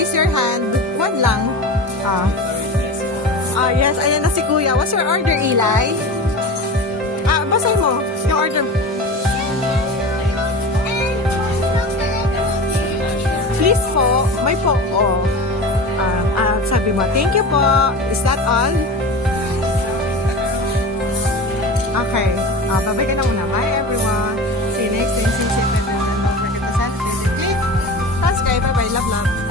raise your hand. One lang. Yes, ayan na si Kuya. What's your order, Eli? Basahin mo. Yung order. Please po. May po. Sabi mo, thank you po. Is that all? Okay. Babay ka na muna. Bye, everyone. See you next time. Don't forget to subscribe. Bye-bye. Love, love.